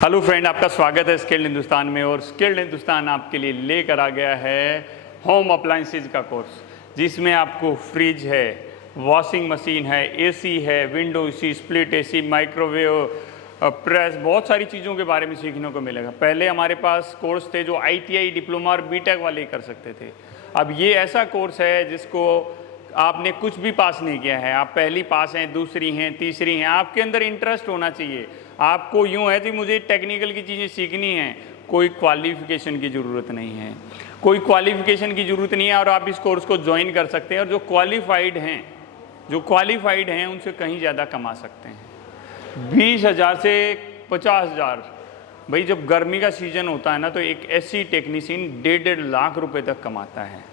Hello friend, आपका स्वागत है स्किल्ड हिंदुस्तान में। और स्किल्ड हिंदुस्तान आपके लिए लेकर आ गया है होम अप्लायंसेज का कोर्स, जिसमें आपको फ्रिज है, वॉशिंग मशीन है, एसी है, window AC, split AC, microwave, press, बहुत सारी चीज़ों के बारे में सीखने को मिलेगा। पहले हमारे पास कोर्स थे जो आईटीआई, डिप्लोमा और बीटेक वाले कर सकते थे। अब ये ऐसा कोर्स है जिसको आपने कुछ भी पास नहीं किया है, आप पहली पास हैं, दूसरी हैं, तीसरी हैं, आपके अंदर इंटरेस्ट होना चाहिए। आपको यूँ है कि मुझे टेक्निकल की चीज़ें सीखनी हैं, कोई क्वालिफ़िकेशन की ज़रूरत नहीं है, कोई क्वालिफ़िकेशन की ज़रूरत नहीं है और आप इस कोर्स को ज्वाइन कर सकते हैं। और जो क्वालिफ़ाइड हैं उनसे कहीं ज़्यादा कमा सकते हैं, 20,000 से 50,000। भाई जब गर्मी का सीज़न होता है ना, तो एक एसी टेक्नीशियन 1.5 लाख रुपए तक कमाता है।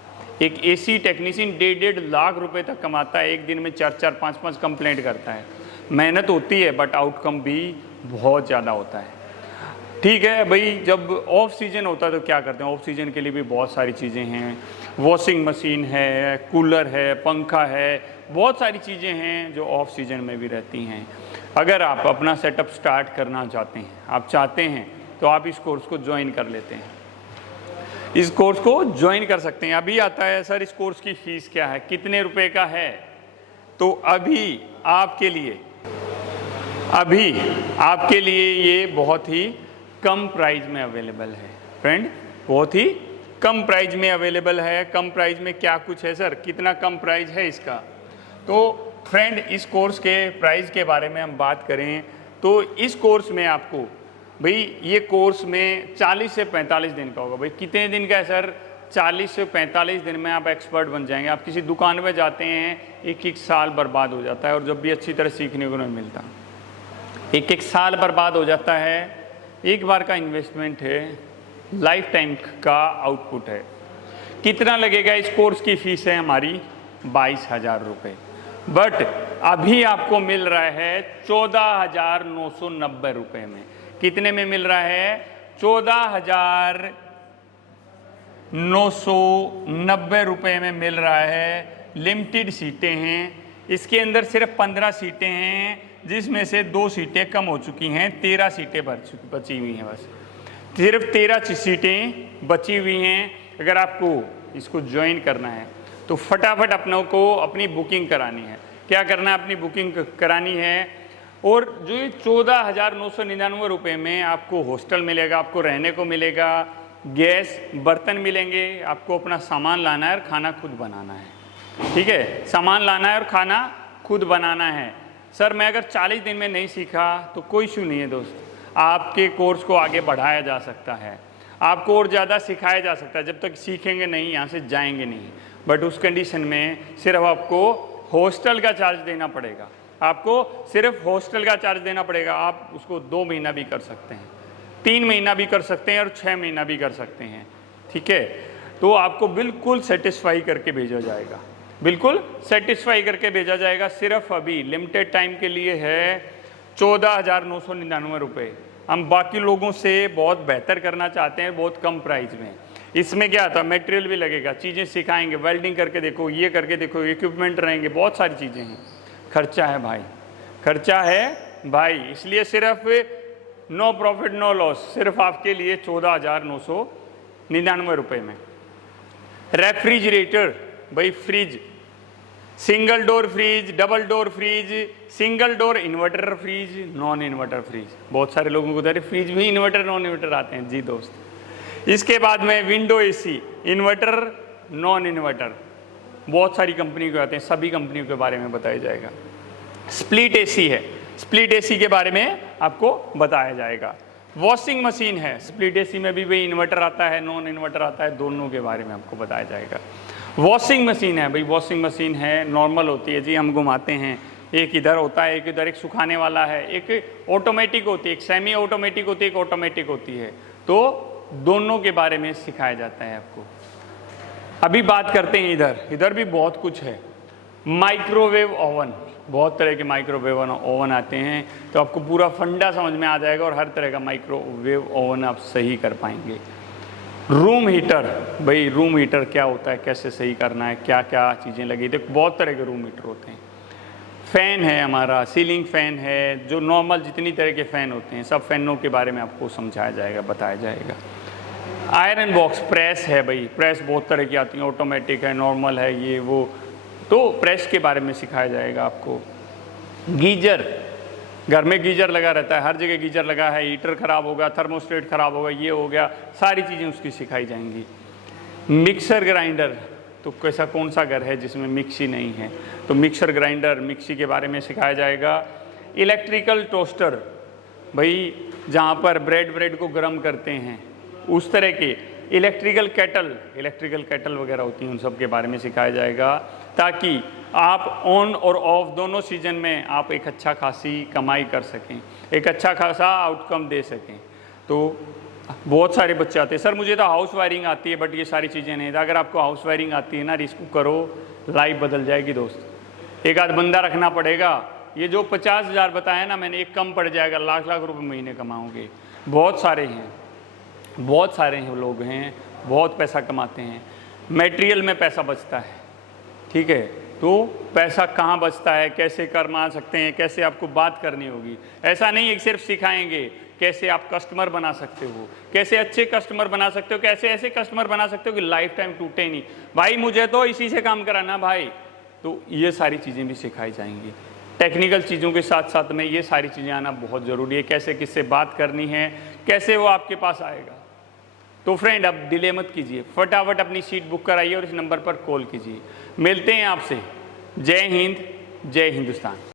एक एसी टेक्नीशियन 1.5 लाख रुपए तक कमाता है। एक दिन में 4-4, 5-5 कंप्लेंट करता है। मेहनत होती है बट आउटकम भी बहुत ज़्यादा होता है। ठीक है भाई, जब ऑफ सीजन होता है तो क्या करते हैं, ऑफ सीजन के लिए भी बहुत सारी चीज़ें हैं। वॉशिंग मशीन है, कूलर है, पंखा है, बहुत सारी चीज़ें हैं जो ऑफ सीजन में भी रहती हैं। अगर आप अपना सेटअप स्टार्ट करना चाहते हैं, आप चाहते हैं, तो आप इस कोर्स को ज्वाइन कर लेते हैं, इस कोर्स को ज्वाइन कर सकते हैं। अभी आता है सर इस कोर्स की फ़ीस क्या है, कितने रुपए का है? तो अभी आपके लिए ये बहुत ही कम प्राइस में अवेलेबल है फ्रेंड, बहुत ही कम प्राइस में अवेलेबल है। कम प्राइस में क्या कुछ है सर, कितना कम प्राइस है इसका? तो फ्रेंड, इस कोर्स के प्राइस के बारे में हम बात करें तो इस कोर्स में आपको भाई ये कोर्स में 40 से 45 दिन का होगा। भाई कितने दिन का है सर? 40 से 45 दिन में आप एक्सपर्ट बन जाएंगे। आप किसी दुकान में जाते हैं, एक साल बर्बाद हो जाता है और जब भी अच्छी तरह सीखने को नहीं मिलता, एक साल बर्बाद हो जाता है। एक बार का इन्वेस्टमेंट है, लाइफ टाइम का आउटपुट है। कितना लगेगा? इस कोर्स की फ़ीस है हमारी 22,000 रुपये, बट अभी आपको मिल रहा है 14,990 रुपये में। कितने में मिल रहा है? 14,990 रुपये में मिल रहा है। लिमिटेड सीटें हैं, इसके अंदर सिर्फ 15 सीटें हैं, जिसमें से 2 सीटें कम हो चुकी हैं, 13 सीटें बची हुई हैं। बस सिर्फ 13 सीटें बची हुई हैं। अगर आपको इसको ज्वाइन करना है तो फटाफट अपनी बुकिंग करानी है। क्या करना है? अपनी बुकिंग करानी है। और जो ये 14,999 रुपये में आपको हॉस्टल मिलेगा, आपको रहने को मिलेगा, गैस, बर्तन मिलेंगे, आपको अपना सामान लाना है और खाना खुद बनाना है। ठीक है, सामान लाना है और खाना खुद बनाना है। सर मैं अगर 40 दिन में नहीं सीखा तो कोई इशू नहीं है दोस्त, आपके कोर्स को आगे बढ़ाया जा सकता है, आपको और ज़्यादा सिखाया जा सकता है। जब तक सीखेंगे नहीं, यहाँ से जाएंगे नहीं। बट उस कंडीशन में सिर्फ आपको हॉस्टल का चार्ज देना पड़ेगा, आपको सिर्फ हॉस्टल का चार्ज देना पड़ेगा। आप उसको 2 महीना भी कर सकते हैं, 3 महीना भी कर सकते हैं और 6 महीना भी कर सकते हैं। ठीक है, तो आपको बिल्कुल सेटिस्फाई करके भेजा जाएगा, बिल्कुल सेटिस्फाई करके भेजा जाएगा। सिर्फ अभी लिमिटेड टाइम के लिए है 14,999 रुपये। हम बाकी लोगों से बहुत बेहतर करना चाहते हैं, बहुत कम प्राइस में। इसमें क्या आता है, मटेरियल भी लगेगा, चीज़ें सिखाएंगे, वेल्डिंग करके देखो, ये करके देखो, इक्विपमेंट रहेंगे, बहुत सारी चीज़ें हैं। खर्चा है भाई, खर्चा है भाई, इसलिए सिर्फ नो प्रॉफिट नो लॉस, सिर्फ आपके लिए 14,999 रुपये में। रेफ्रिजरेटर भाई, fridge, single door fridge, double door fridge, single door inverter fridge, non inverter fridge. बहुत सारे लोगों को उधर फ्रिज भी इन्वर्टर नॉन इन्वर्टर आते हैं जी दोस्त। इसके बाद में window AC, inverter, non inverter, बहुत सारी कंपनी के आते हैं, सभी कंपनियों के बारे में बताया जाएगा। स्प्लिट एसी है, स्प्लिट एसी के बारे में आपको बताया जाएगा। वॉशिंग मशीन है, स्प्लिट एसी में भी भाई इन्वर्टर आता है, नॉन इन्वर्टर आता है, दोनों के बारे में आपको बताया जाएगा। वॉशिंग मशीन है भाई, वॉशिंग मशीन है, नॉर्मल होती है जी, हम घुमाते हैं, एक इधर होता है, एक इधर, एक सुखाने वाला है, एक ऑटोमेटिक होती है, एक सेमी ऑटोमेटिक होती है, एक ऑटोमेटिक होती है। तो दोनों के बारे में सिखाया जाता है आपको। अभी बात करते हैं इधर भी बहुत कुछ है। माइक्रोवेव ओवन, बहुत तरह के माइक्रोवेव ओवन आते हैं, तो आपको पूरा फंडा समझ में आ जाएगा और हर तरह का माइक्रोवेव ओवन आप सही कर पाएंगे। रूम हीटर भाई, रूम हीटर क्या होता है, कैसे सही करना है, क्या क्या चीज़ें लगी, तो बहुत तरह के रूम हीटर होते हैं। फ़ैन है हमारा, सीलिंग फ़ैन है, जो नॉर्मल जितनी तरह के फ़ैन होते हैं सब फ़ैनों के बारे में आपको समझाया जाएगा, बताया जाएगा। आयरन बॉक्स प्रेस है भाई, प्रेस बहुत तरह की आती है, ऑटोमेटिक है, नॉर्मल है, ये वो, तो प्रेस के बारे में सिखाया जाएगा आपको। गीजर, घर में गीजर लगा रहता है, हर जगह गीजर लगा है, हीटर ख़राब होगा, थर्मोस्टेट ख़राब होगा, ये हो गया, सारी चीज़ें उसकी सिखाई जाएंगी। मिक्सर ग्राइंडर, तो कैसा कौन सा घर है जिसमें मिक्सी नहीं है, तो मिक्सर ग्राइंडर, मिक्सी के बारे में सिखाया जाएगा। इलेक्ट्रिकल टोस्टर, भाई जहाँ पर ब्रेड को गर्म करते हैं उस तरह के। इलेक्ट्रिकल केटल वगैरह होती हैं, उन सब के बारे में सिखाया जाएगा, ताकि आप ऑन और ऑफ दोनों सीजन में आप एक अच्छा खासी कमाई कर सकें, एक अच्छा खासा आउटकम दे सकें। तो बहुत सारे बच्चे आते हैं, सर मुझे तो हाउस वायरिंग आती है बट ये सारी चीज़ें नहीं। तो अगर आपको हाउस वायरिंग आती है ना, रिस्क करो, लाइफ बदल जाएगी दोस्त। एक आध बंदा रखना पड़ेगा, ये जो 50,000 बताया ना मैंने, एक कम पड़ जाएगा, लाख रुपए महीने कमाओगे। बहुत सारे हैं लोग हैं, बहुत पैसा कमाते हैं। मटेरियल में पैसा बचता है, ठीक है, तो पैसा कहाँ बचता है, कैसे कमा सकते हैं, कैसे आपको बात करनी होगी। ऐसा नहीं है सिर्फ सिखाएंगे, कैसे आप कस्टमर बना सकते हो, कैसे अच्छे कस्टमर बना सकते हो, कैसे ऐसे कस्टमर बना सकते हो कि लाइफ टाइम टूटे नहीं। भाई मुझे तो इसी से काम कराना भाई, तो ये सारी चीज़ें भी सिखाई जाएंगी। टेक्निकल चीज़ों के साथ साथ में ये सारी चीज़ें आना बहुत ज़रूरी है, कैसे किससे बात करनी है, कैसे वो आपके पास आएगा। तो फ्रेंड अब डिले मत कीजिए, फटाफट अपनी सीट बुक कराइए और इस नंबर पर कॉल कीजिए। मिलते हैं आपसे। जय हिंद, जय हिंदुस्तान।